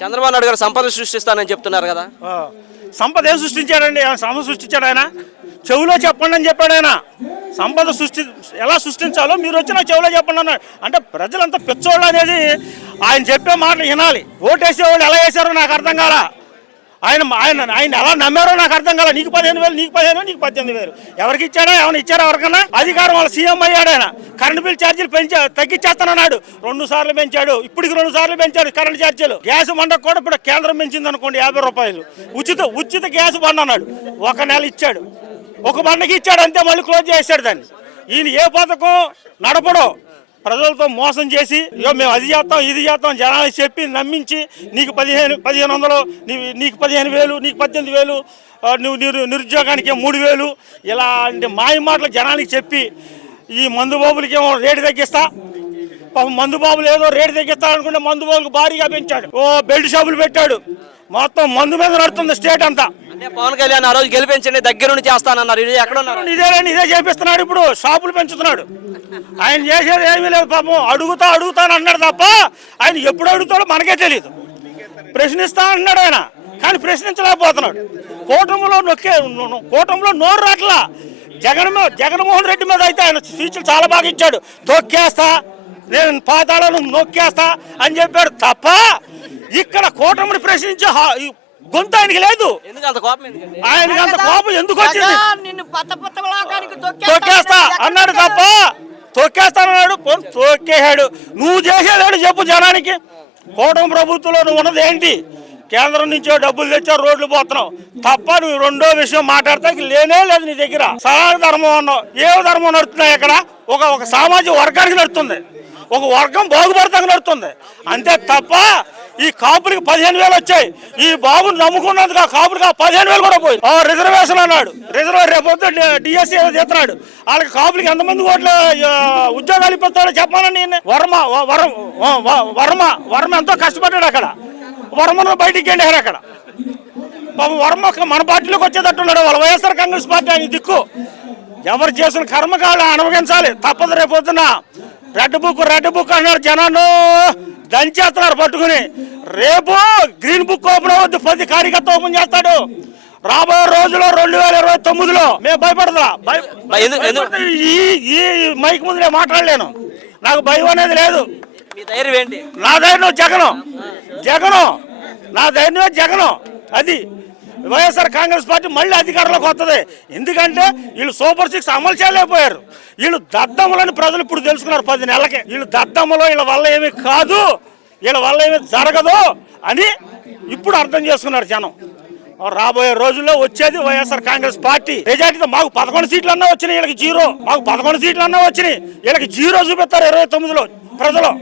చంద్రబాబు నాయుడు గారు సంపద సృష్టిస్తానని చెప్తున్నారు కదా. సంపద ఏం సృష్టించాడండి? సంపద సృష్టించాడు ఆయన? చెవులో చెప్పండి అని చెప్పాడు ఆయన. సంపద ఎలా సృష్టించాలో మీరు వచ్చి నాకు చెవులో చెప్పండి అన్నాడు. అంటే ప్రజలంతా పిచ్చోళ్ళు అనేది ఆయన చెప్పే మాటలు వినాలి. ఓటేసేవాళ్ళు ఎలా వేసారో నాకు అర్థం కాల. ఆయన ఆయన ఆయన ఎలా నమ్మారో నాకు అర్థం కాల. నీకు 15,000, నీకు 15,000, నీకు 18,000 ఎవరికి ఇచ్చాడా? ఏమైనా ఇచ్చారా ఎవరికన్నా? అధికారం వాళ్ళ సీఎం అయ్యాడు ఆయన. కరెంట్ బిల్ ఛార్జీలు తగ్గించేస్తానన్నాడు. 2 సార్లు పెంచాడు. ఇప్పటికి 2 సార్లు పెంచాడు కరెంట్ ఛార్జీలు. గ్యాస్ బండ కూడా ఇప్పుడు కేంద్రం పెంచింది అనుకోండి 50 రూపాయలు. ఉచిత గ్యాస్ బండ అన్నాడు. 1 నెల ఇచ్చాడు. 1 బండకి ఇచ్చాడు అంతే, మళ్ళీ క్లోజ్ చేశాడు దాన్ని. ఈయన ఏ పథకం నడపడో ప్రజలతో మోసం చేసి మేము అది చేస్తాం ఇది చేస్తాం జనాలకు చెప్పి నమ్మించి నీకు 1,500, నీకు 15,000, నీకు 18,000, నువ్వు నిరుద్యోగానికి 3,000 ఇలా అంటే మాయ మాటలు జనానికి చెప్పి ఈ మందు బాబులకి ఏమో రేటు తగ్గిస్తా, మందు బాబులు ఏదో రేటు తగ్గిస్తా అనుకుంటే మందు బాబులకు భారీగా పెంచాడు. బెల్ట్ షాపులు పెట్టాడు. మొత్తం మందు మీద నడుతుంది స్టేట్ అంతా. అంటే పవన్ కళ్యాణ్ ఆ రోజు గెలిపించండి దగ్గర నుండి చేస్తానన్నారు. ఇది ఎక్కడ ఉన్నారు? ఇదే చేపిస్తున్నాడు. ఇప్పుడు షాపులు పెంచుతున్నాడు. ఆయన చేసేది ఏమీ లేదు పాపం. అడుగుతాను అన్నాడు తప్ప ఆయన ఎప్పుడు అడుగుతాడో మనకే తెలియదు. ప్రశ్నిస్తా అన్నాడు ఆయన, కానీ ప్రశ్నించలేకపోతున్నాడు. కూటమిలో నోరు రాట్లా. జగన్మోహన్ రెడ్డి మీద అయితే ఆయన స్పీచ్లు చాలా బాగా ఇచ్చాడు. తొక్కేస్తా, నేను పాతాళాలను నొక్కేస్తా అని చెప్పాడు తప్ప ఇక్కడ కూటమిని ప్రశ్నించే గొంతు ఆయనకి లేదు. ఆయనకి అంత కోపం ఎందుకు వచ్చింది? తొక్కేస్తా అన్నాడు తప్ప తొక్కేస్తానన్నాడు. తొక్కేశాడు. నువ్వు చేసేదాడు చెప్పు జనానికి. కూటమి ప్రభుత్వంలో నువ్వు ఉన్నది ఏంటి? కేంద్రం నుంచో డబ్బులు తెచ్చా రోడ్లు పోతున్నావు తప్ప నువ్వు రెండో విషయం మాట్లాడతాకి లేనే లేదు నీ దగ్గర. సనాతన ధర్మం అన్నావు. ఏ ధర్మం నడుస్తున్నాయి ఇక్కడ? ఒక సామాజిక వర్గానికి నడుస్తుంది, ఒక వర్గం బాగుపడతానికి నడుస్తుంది అంతే తప్ప ఈ కాపురికి 15,000 వచ్చాయి. ఈ బాబుని నమ్ముకున్నందుకు ఆ కాపురికి 15,000 కూడా పోయి. రిజర్వేషన్ అన్నాడు. రేపు డిఎస్సీ చేస్తున్నాడు. వాళ్ళకి కాపులకి ఎంతమంది ఓట్లు ఉద్యోగాలు ఇప్పిస్తాడో చెప్పాలని వర్మ ఎంతో కష్టపడ్డాడు అక్కడ. వర్మను బయటికి వెళ్ళారు అక్కడ. వర్మ మన పార్టీలోకి వచ్చేటట్టున్నాడు. వాళ్ళ వైఎస్ఆర్ కాంగ్రెస్ పార్టీ ఆయన దిక్కు. ఎవరు చేసిన కర్మకాళ్ళు అనుభవించాలి తప్పదు. రేపొద్దున రెడ్ బుక్ అన్నారు. జనాన్ని దంచేస్తున్నారు పట్టుకుని. రేపు గ్రీన్ బుక్ ఓపెన్ అవ్వద్దు. 10 కార్యకర్త ఓపెన్ చేస్తాడు. రాబోయే రోజుల్లో 2029లో మేము భయపడదా? ఈ మైక్ ముందు నేను మాట్లాడలేను. నాకు భయం అనేది లేదు. నా ధైర్యం జగను. నా ధైర్యం జగను. అది వైఎస్ఆర్ కాంగ్రెస్ పార్టీ మళ్ళీ అధికారంలోకి వస్తుంది. ఎందుకంటే వీళ్ళు సూపర్ 6 అమలు చేయలేకపోయారు. వీళ్ళు దద్దమ్మలని ప్రజలు ఇప్పుడు తెలుసుకున్నారు 10 నెలలకే. వీళ్ళు దద్దమ్మలో వీళ్ళ వల్ల ఏమీ కాదు, వీళ్ళ వల్ల ఏమీ జరగదు అని ఇప్పుడు అర్థం చేసుకున్నారు జనం. రాబోయే రోజుల్లో వచ్చేది వైఎస్ఆర్ కాంగ్రెస్ పార్టీ. మెజార్టీతో మాకు 11 సీట్లు అన్నా వచ్చినాయి, వీళ్ళకి 0. మాకు 11 సీట్లు అన్నా వచ్చినాయి, వీళ్ళకి 0 చూపిస్తారు 29లో ప్రజలు.